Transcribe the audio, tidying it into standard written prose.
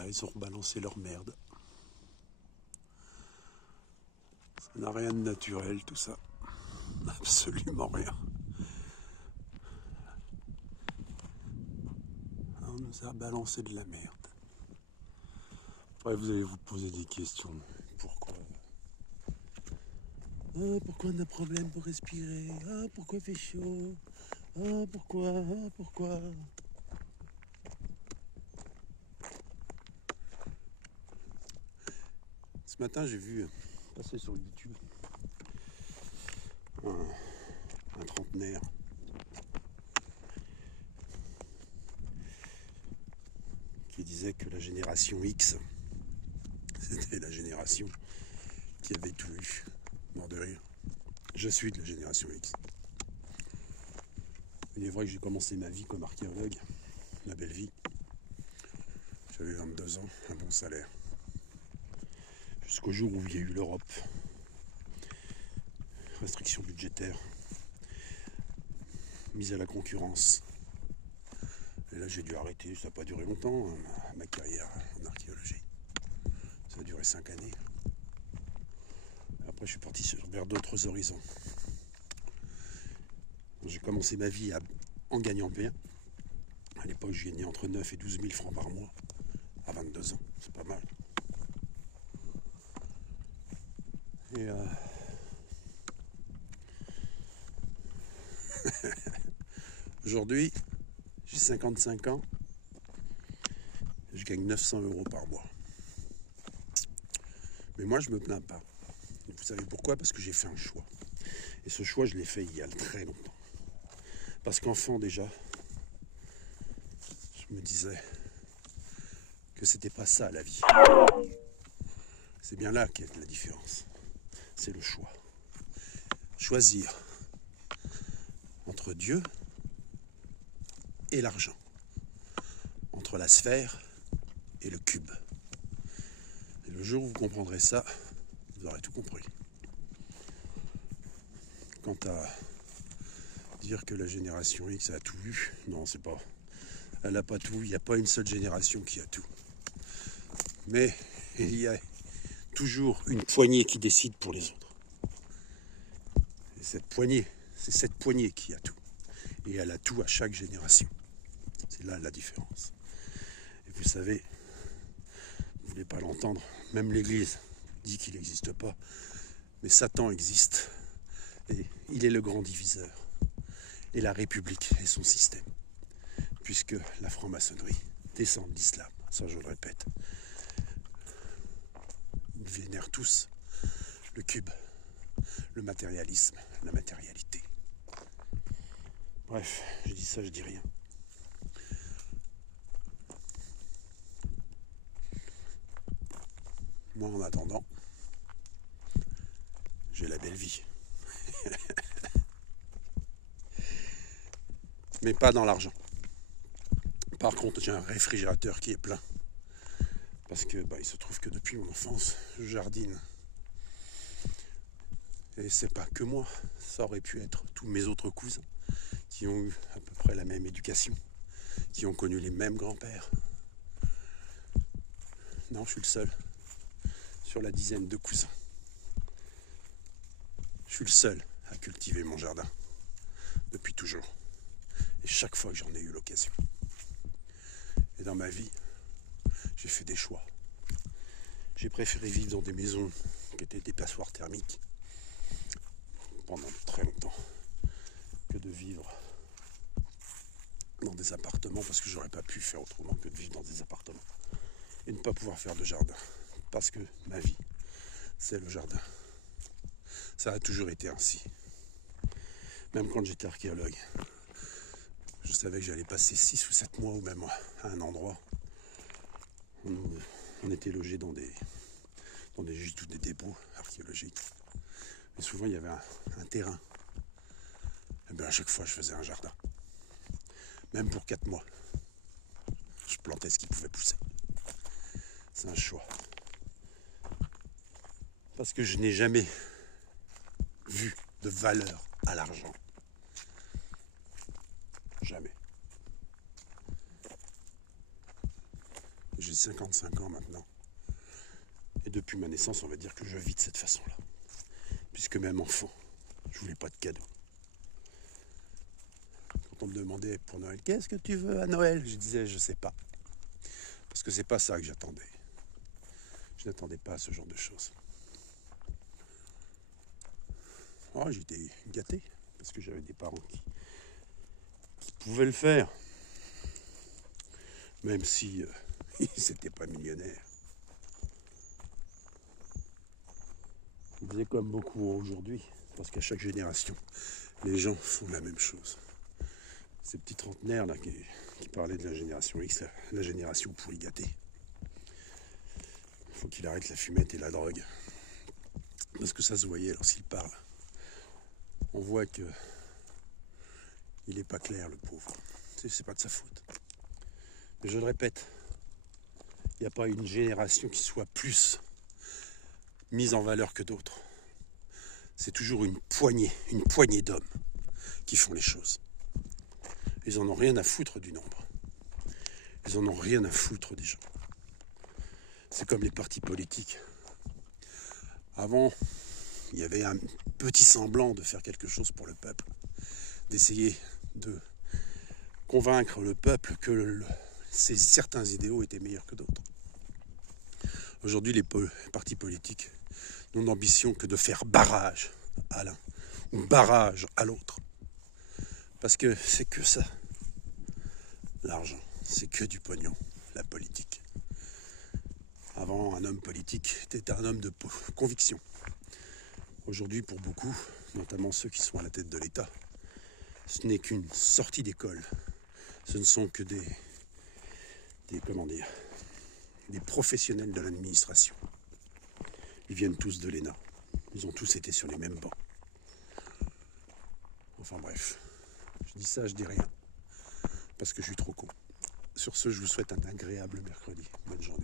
Voilà, ils ont rebalancé leur merde. Ça n'a rien de naturel tout ça. Absolument rien. On nous a balancé de la merde. Après, vous allez vous poser des questions. Pourquoi pourquoi on a problème pour respirer? Pourquoi il fait chaud? Pourquoi? Ce matin, j'ai vu passer sur YouTube un trentenaire qui disait que la génération X, c'était la génération qui avait tout eu. Mort de rire. Je suis de la génération X. Il est vrai que j'ai commencé ma vie comme archéologue, ma belle vie. J'avais 22 ans, un bon salaire. Jusqu'au jour où il y a eu l'Europe. Restrictions budgétaires. Mise à la concurrence. Et là j'ai dû arrêter, ça n'a pas duré longtemps, ma carrière en archéologie. Ça a duré 5 années. Après je suis parti vers d'autres horizons. J'ai commencé ma vie en gagnant bien. À l'époque je gagnais entre 9 et 12 000 francs par mois. À 22 ans, c'est pas mal. Et aujourd'hui, j'ai 55 ans, je gagne 900 € par mois. Mais moi, je me plains pas. Vous savez pourquoi? Parce que j'ai fait un choix. Et ce choix, je l'ai fait il y a très longtemps. Parce qu'enfant déjà, je me disais que c'était pas ça la vie. C'est bien là qu'est la différence. C'est le choix. Choisir entre Dieu et l'argent. Entre la sphère et le cube. Et le jour où vous comprendrez ça, vous aurez tout compris. Quant à dire que la génération X a tout vu, non, c'est pas. Elle n'a pas tout, il n'y a pas une seule génération qui a tout. Mais il y a toujours une poignée qui décide pour les autres. Et cette poignée, c'est cette poignée qui a tout. Et elle a tout à chaque génération. C'est là la différence. Et vous savez, vous ne voulez pas l'entendre, même l'Église dit qu'il n'existe pas, mais Satan existe. Et il est le grand diviseur. Et la République est son système. Puisque la franc-maçonnerie descend de l'islam, ça je le répète. Ils vénèrent tous le cube, le matérialisme, la matérialité. Bref, je dis ça, je dis rien. Moi, en attendant, j'ai la belle vie. Mais pas dans l'argent. Par contre, j'ai un réfrigérateur qui est plein. Parce que il se trouve que depuis mon enfance, je jardine. Et c'est pas que moi, ça aurait pu être tous mes autres cousins qui ont eu à peu près la même éducation, qui ont connu les mêmes grands-pères. Non, je suis le seul sur la dizaine de cousins. Je suis le seul à cultiver mon jardin depuis toujours. Et chaque fois que j'en ai eu l'occasion. Et dans ma vie, j'ai fait des choix. J'ai préféré vivre dans des maisons qui étaient des passoires thermiques pendant très longtemps que de vivre dans des appartements, parce que j'aurais pas pu faire autrement que de vivre dans des appartements et ne pas pouvoir faire de jardin, parce que ma vie c'est le jardin. Ça a toujours été ainsi. Même quand j'étais archéologue, je savais que j'allais passer 6 ou 7 mois ou même à un endroit. On était logés dans des gîtes ou des dépôts archéologiques. Mais souvent il y avait un terrain. Et bien à chaque fois je faisais un jardin. Même pour 4 mois. Je plantais ce qui pouvait pousser. C'est un choix. Parce que je n'ai jamais vu de valeur à l'argent. Jamais. J'ai 55 ans maintenant. Et depuis ma naissance, on va dire que je vis de cette façon-là. Puisque même enfant, je voulais pas de cadeaux. Quand on me demandait pour Noël, qu'est-ce que tu veux à Noël? Je disais, je sais pas. Parce que c'est pas ça que j'attendais. Je n'attendais pas à ce genre de choses. Oh, j'étais gâté, parce que j'avais des parents qui pouvaient le faire. Même si ils n'étaient pas millionnaires. Ils faisaient comme beaucoup aujourd'hui, parce qu'à chaque génération, les gens font la même chose. Ces petits trentenaires là qui parlaient de la génération X, la génération pourri gâtée. Il faut qu'il arrête la fumette et la drogue. Parce que ça se voyait lorsqu'il parle. On voit que il n'est pas clair, le pauvre. C'est pas de sa faute. Mais je le répète, il n'y a pas une génération qui soit plus mise en valeur que d'autres. C'est toujours une poignée d'hommes qui font les choses. Ils en ont rien à foutre du nombre. Ils en ont rien à foutre des gens. C'est comme les partis politiques. Avant, il y avait un petit semblant de faire quelque chose pour le peuple, d'essayer de convaincre le peuple que certains idéaux étaient meilleurs que d'autres. Aujourd'hui, les partis politiques n'ont d'ambition que de faire barrage à l'un ou barrage à l'autre. Parce que c'est que ça. L'argent, c'est que du pognon, la politique. Avant, un homme politique était un homme de conviction. Aujourd'hui, pour beaucoup, notamment ceux qui sont à la tête de l'État, ce n'est qu'une sortie d'école. Ce ne sont que des professionnels de l'administration. Ils viennent tous de l'ENA. Ils ont tous été sur les mêmes bancs. Enfin bref, je dis ça, je dis rien. Parce que je suis trop con. Sur ce, je vous souhaite un agréable mercredi. Bonne journée.